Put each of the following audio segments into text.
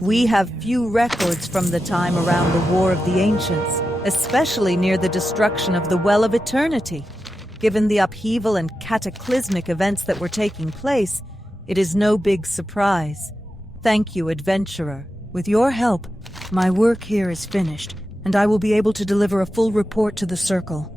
We have few records from the time around the War of the Ancients, especially near the destruction of the Well of Eternity. Given the upheaval and cataclysmic events that were taking place, it is no big surprise. Thank you, adventurer. With your help, my work here is finished, and I will be able to deliver a full report to the Circle.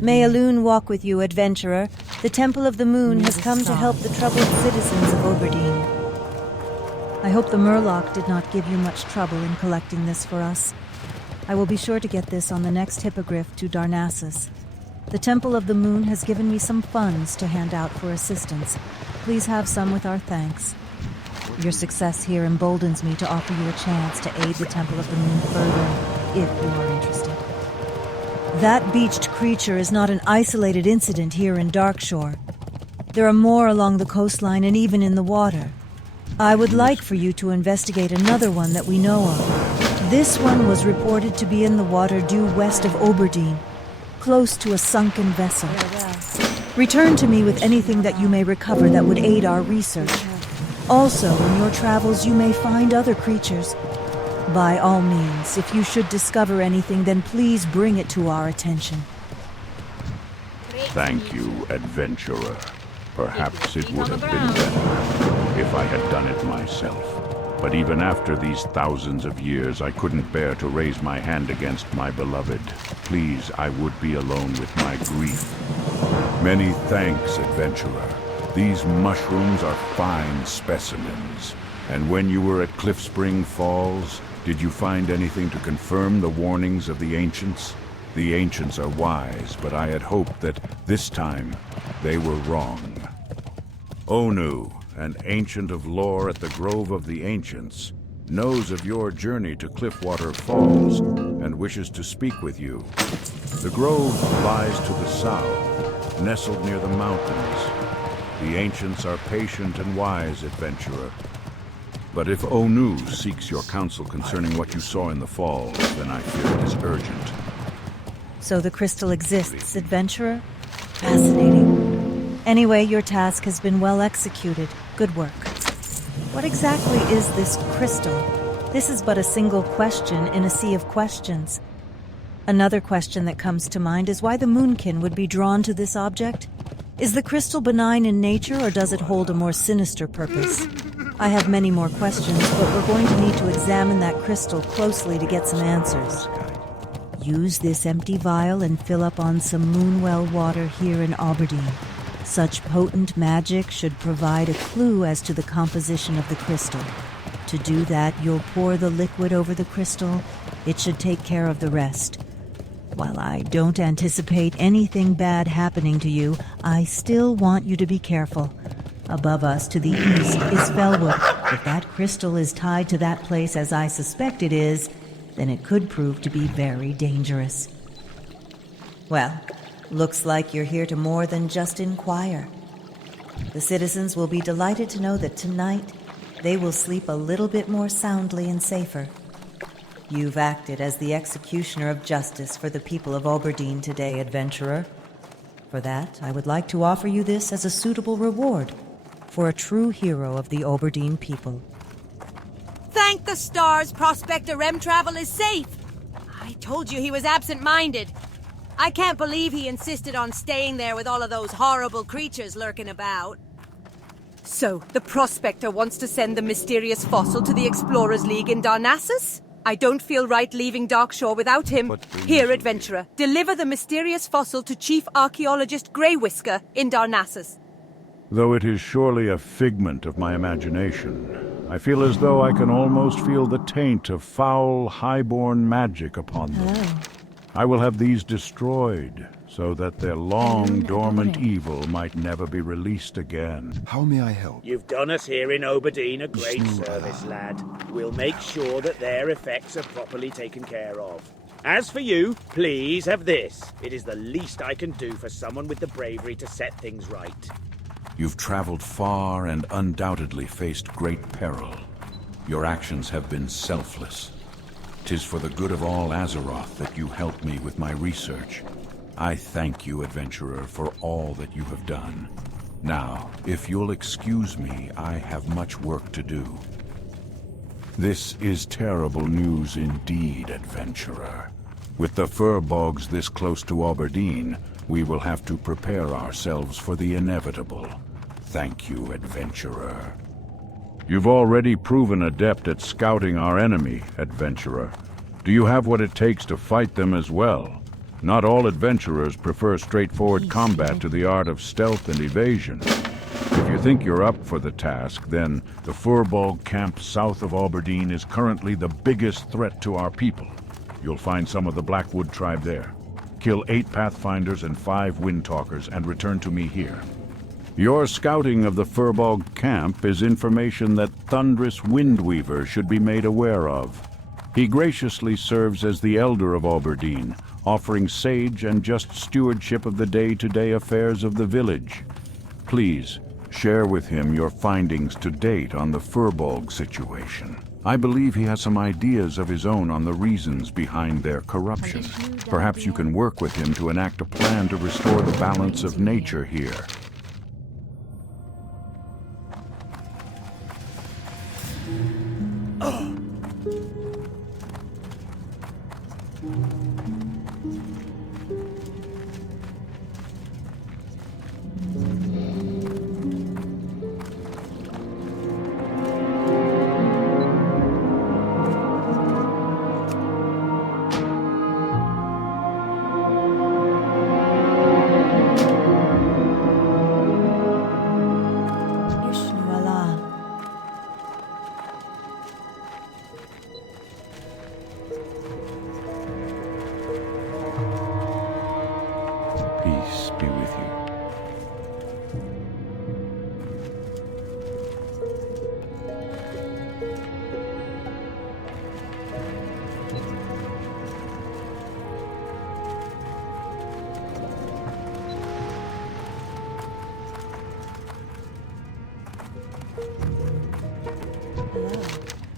May Elune walk with you, adventurer. The Temple of the Moon has come to help the troubled citizens of Oberdeen. I hope the Murloc did not give you much trouble in collecting this for us. I will be sure to get this on the next hippogriff to Darnassus. The Temple of the Moon has given me some funds to hand out for assistance. Please have some with our thanks. Your success here emboldens me to offer you a chance to aid the Temple of the Moon further, if you are interested. That beached creature is not an isolated incident here in Darkshore. There are more along the coastline and even in the water. I would like for you to investigate another one that we know of. This one was reported to be in the water due west of Oberdeen, close to a sunken vessel. Return to me with anything that you may recover that would aid our research. Also, in your travels you may find other creatures. By all means, if you should discover anything, then please bring it to our attention. Thank you, adventurer. Perhaps it would have been better if I had done it myself. But even after these thousands of years, I couldn't bear to raise my hand against my beloved. Please, I would be alone with my grief. Many thanks, adventurer. These mushrooms are fine specimens. And when you were at Cliff Spring Falls, did you find anything to confirm the warnings of the ancients? The ancients are wise, but I had hoped that this time they were wrong. Onu, an ancient of lore at the Grove of the Ancients, knows of your journey to Cliffwater Falls and wishes to speak with you. The grove lies to the south, nestled near the mountains. The ancients are patient and wise, adventurer. But if Onu seeks your counsel concerning what you saw in the falls, then I fear it is urgent. So the crystal exists, adventurer? Fascinating. Anyway, your task has been well executed. Good work. What exactly is this crystal? This is but a single question in a sea of questions. Another question that comes to mind is why the Moonkin would be drawn to this object. Is the crystal benign in nature, or does it hold a more sinister purpose? I have many more questions, but we're going to need to examine that crystal closely to get some answers. Use this empty vial and fill up on some Moonwell water here in Aberdeen. Such potent magic should provide a clue as to the composition of the crystal. To do that, you'll pour the liquid over the crystal. It should take care of the rest. While I don't anticipate anything bad happening to you, I still want you to be careful. Above us to the east is Felwood. If that crystal is tied to that place as I suspect it is, then it could prove to be very dangerous. Well, looks like you're here to more than just inquire. The citizens will be delighted to know that tonight they will sleep a little bit more soundly and safer. You've acted as the executioner of justice for the people of Aberdeen today, adventurer. For that, I would like to offer you this as a suitable reward for a true hero of the Aberdeen people. Thank the stars Prospector Remtravel is safe. I told you he was absent-minded. I can't believe he insisted on staying there with all of those horrible creatures lurking about. So, the Prospector wants to send the mysterious fossil to the Explorers League in Darnassus? I don't feel right leaving Darkshore without him. Here, adventurer, deliver the mysterious fossil to Chief Archaeologist Grey Whisker in Darnassus. Though it is surely a figment of my imagination, I feel as though I can almost feel the taint of foul, high-born magic upon them. Oh. I will have these destroyed, so that their long dormant evil might never be released again. How may I help? You've done us here in Aberdeen a great service, lad. We'll make sure that their effects are properly taken care of. As for you, please have this. It is the least I can do for someone with the bravery to set things right. You've traveled far and undoubtedly faced great peril. Your actions have been selfless. 'Tis for the good of all Azeroth that you helped me with my research. I thank you, adventurer, for all that you have done. Now, if you'll excuse me, I have much work to do. This is terrible news indeed, adventurer. With the fur bogs this close to Aberdeen, we will have to prepare ourselves for the inevitable. Thank you, adventurer. You've already proven adept at scouting our enemy, adventurer. Do you have what it takes to fight them as well? Not all adventurers prefer straightforward combat to the art of stealth and evasion. If you think you're up for the task, then the Furbog camp south of Aberdeen is currently the biggest threat to our people. You'll find some of the Blackwood tribe there. Kill 8 Pathfinders and 5 Windtalkers and return to me here. Your scouting of the Furbog camp is information that Thunderous Windweaver should be made aware of. He graciously serves as the Elder of Aberdeen, offering sage and just stewardship of the day-to-day affairs of the village. Please, share with him your findings to date on the Furbog situation. I believe he has some ideas of his own on the reasons behind their corruption. Perhaps you can work with him to enact a plan to restore the balance of nature here. Peace be with you.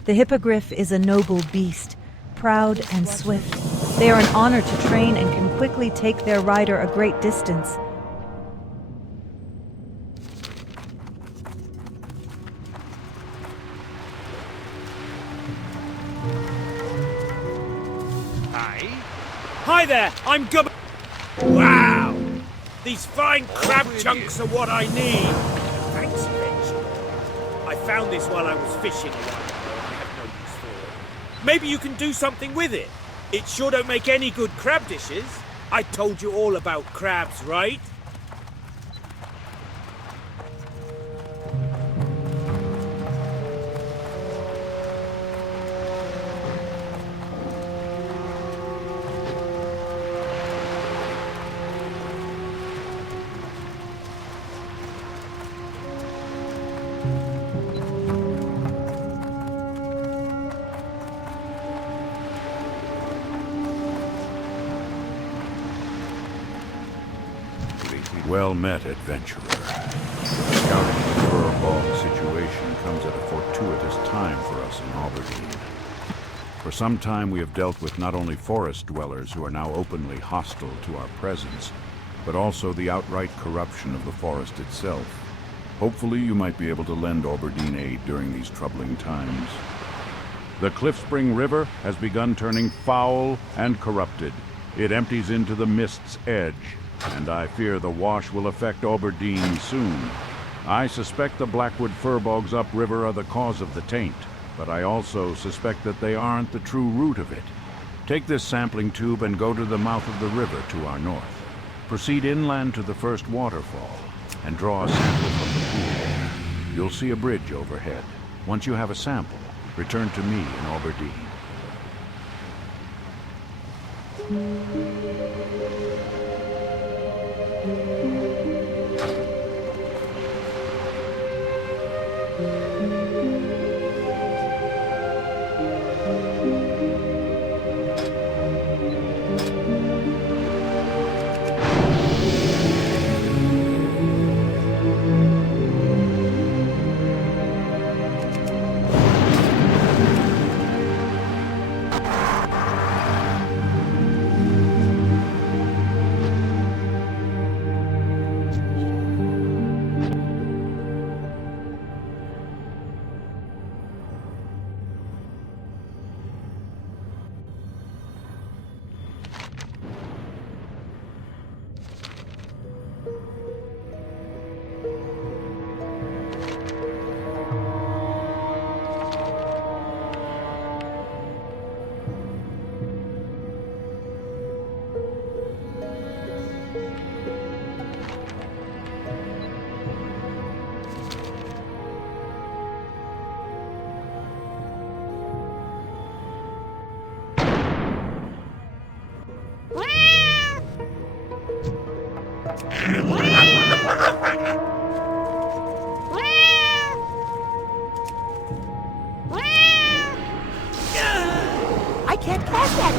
The hippogriff is a noble beast, proud and swift. They are an honor to train and can quickly take their rider a great distance. Hi there, I'm Gub. Wow! These fine crab chunks are what I need. Thanks, Rich. I found this while I was fishing a while ago. I have no use for it. Maybe you can do something with it. It sure don't make any good crab dishes. I told you all about crabs, right? Well met, adventurer. Scouting the fur bog situation comes at a fortuitous time for us in Aberdeen. For some time we have dealt with not only forest dwellers who are now openly hostile to our presence, but also the outright corruption of the forest itself. Hopefully you might be able to lend Aberdeen aid during these troubling times. The Cliffspring River has begun turning foul and corrupted. It empties into the Mist's Edge, and I fear the wash will affect Aberdeen soon. I suspect the Blackwood fir bogs upriver are the cause of the taint, but I also suspect that they aren't the true root of it. Take this sampling tube and go to the mouth of the river to our north. Proceed inland to the first waterfall and draw a sample from the pool. You'll see a bridge overhead. Once you have a sample, return to me in Aberdeen. I can't cast that.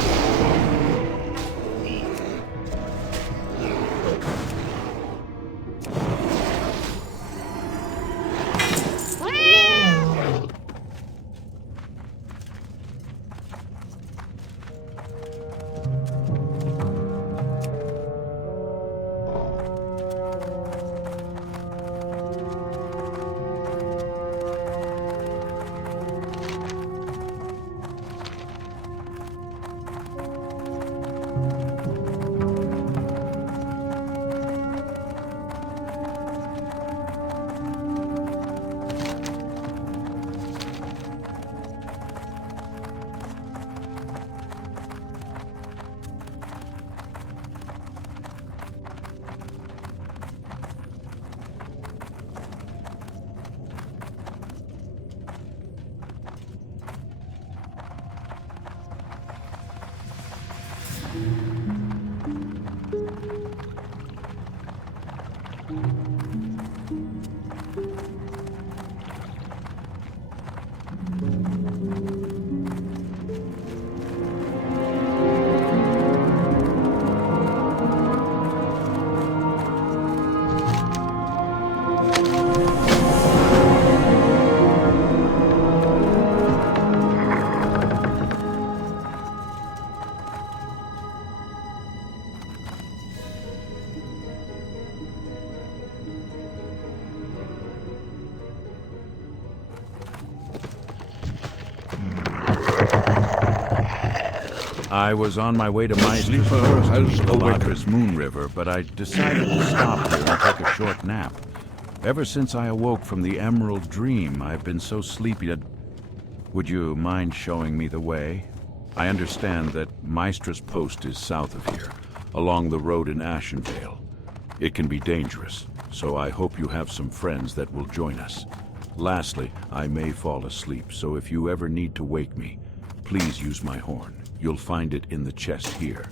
I was on my way to Meister's Sleeper Post has to the awakened. Ladris Moon River, but I decided to stop here and take a short nap. Ever since I awoke from the Emerald Dream, I've been so sleepy that... Would you mind showing me the way? I understand that Meister's Post is south of here, along the road in Ashenvale. It can be dangerous, so I hope you have some friends that will join us. Lastly, I may fall asleep, so if you ever need to wake me, please use my horn. You'll find it in the chest here.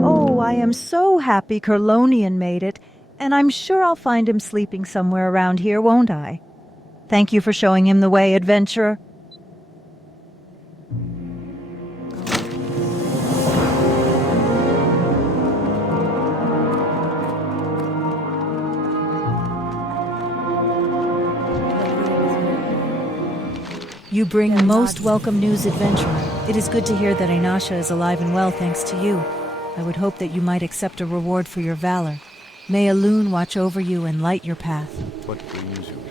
Oh, I am so happy Kerlonian made it, and I'm sure I'll find him sleeping somewhere around here, won't I? Thank you for showing him the way, adventurer. You bring most welcome news, adventurer. It is good to hear that Ainasha is alive and well thanks to you. I would hope that you might accept a reward for your valor. May a loon watch over you and light your path. What brings you here?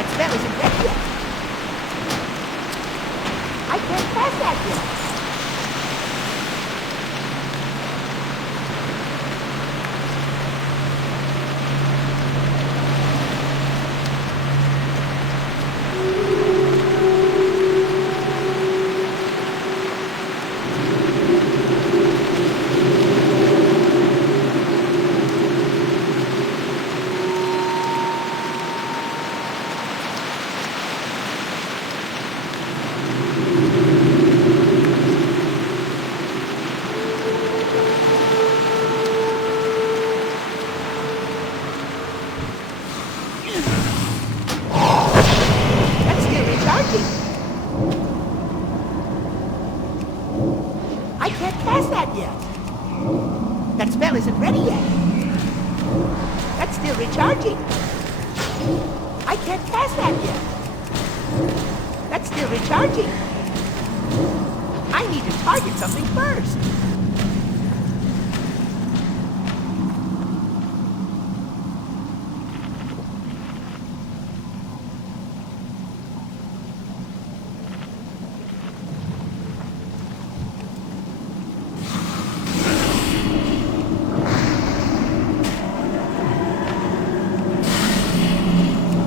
That spell isn't ready yet. I can't cast that yet. That's still recharging. I can't cast that yet. That spell isn't ready yet. That's still recharging. I can't cast that yet. That's still recharging. I need to target something first.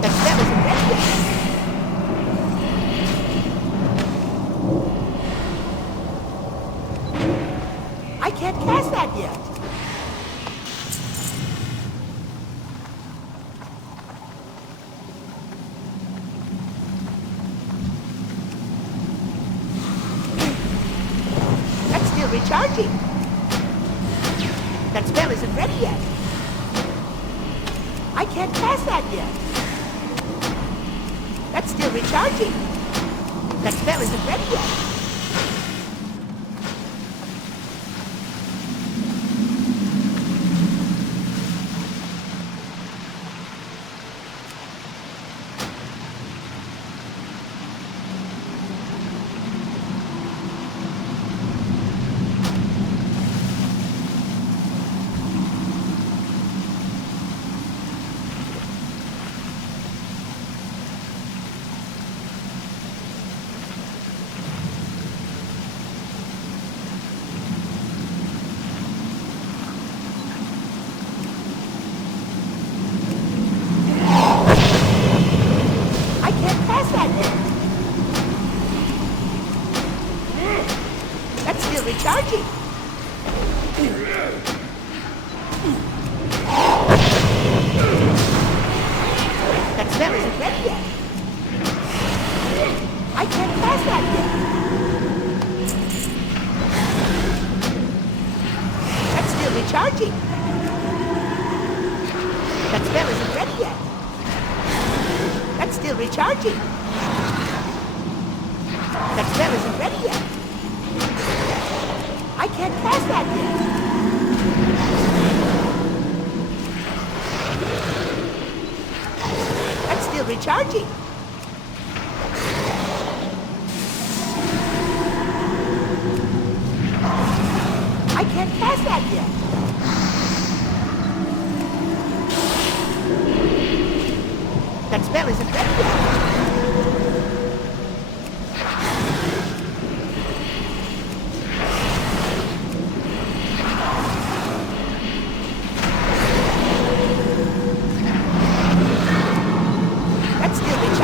That spell isn't ready yet. I can't cast that yet. That's still recharging. That spell isn't ready yet. I can't cast that yet. That's still recharging. That spell isn't ready yet. I can't cast that yet. That's still recharging. That spell isn't ready yet. I can't cast that yet. That's still recharging. That spell isn't ready yet. That's still recharging. That spell isn't ready yet. I can't cast that yet. That's still recharging. I can't cast that yet. That spell isn't ready yet. That's still recharging.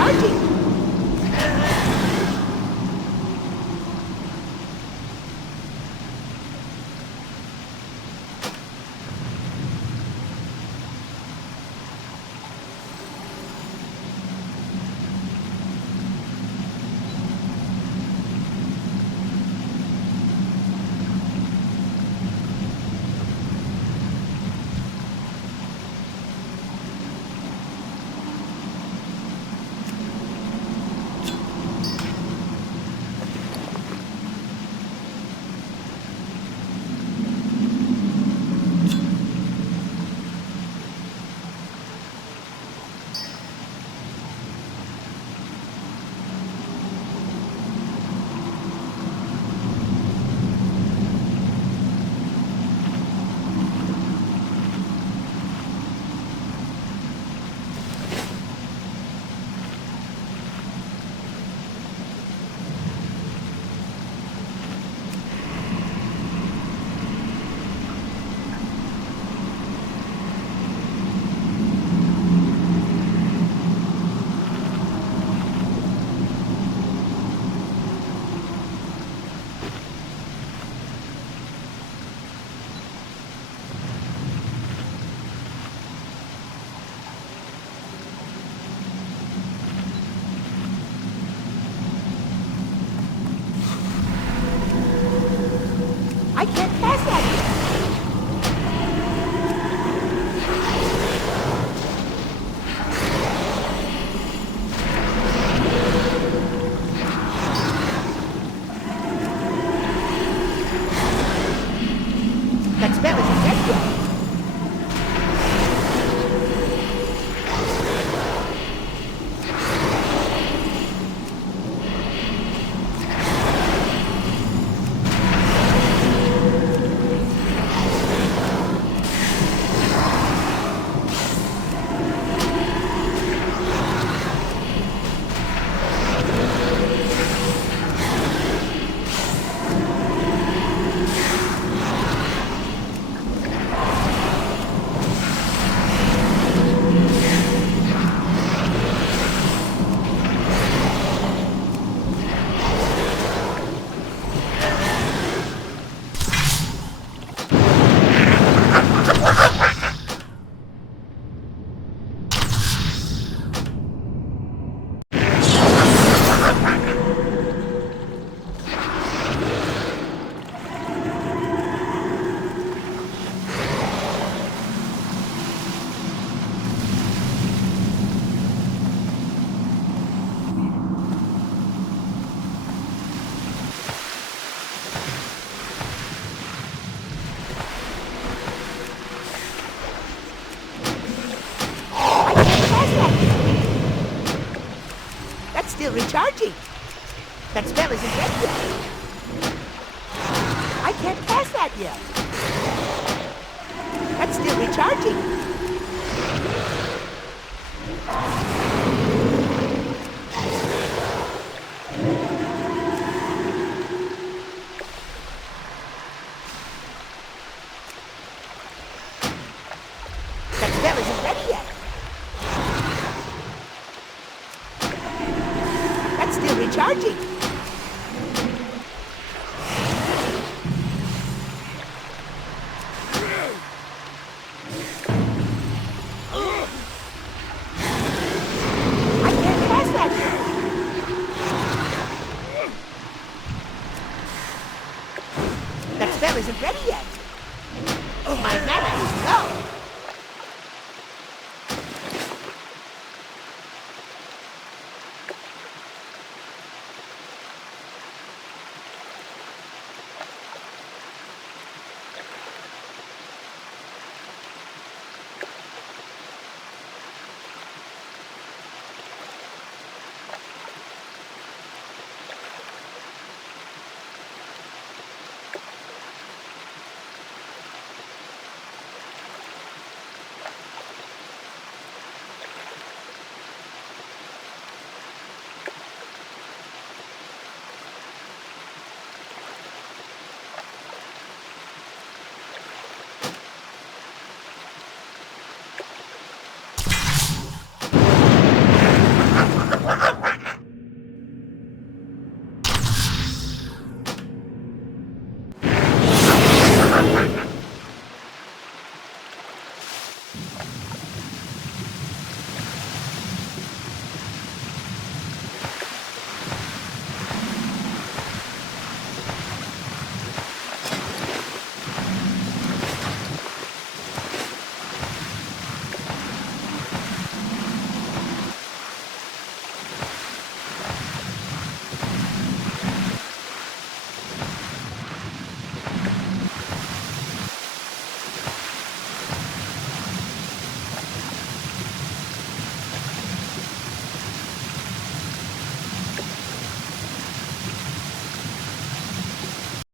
still recharging. That spell isn't ready yet. I can't cast that yet. That's still recharging. That spell isn't ready yet. That's still recharging. I can't cast that yet. That spell isn't ready yet. My mana is low.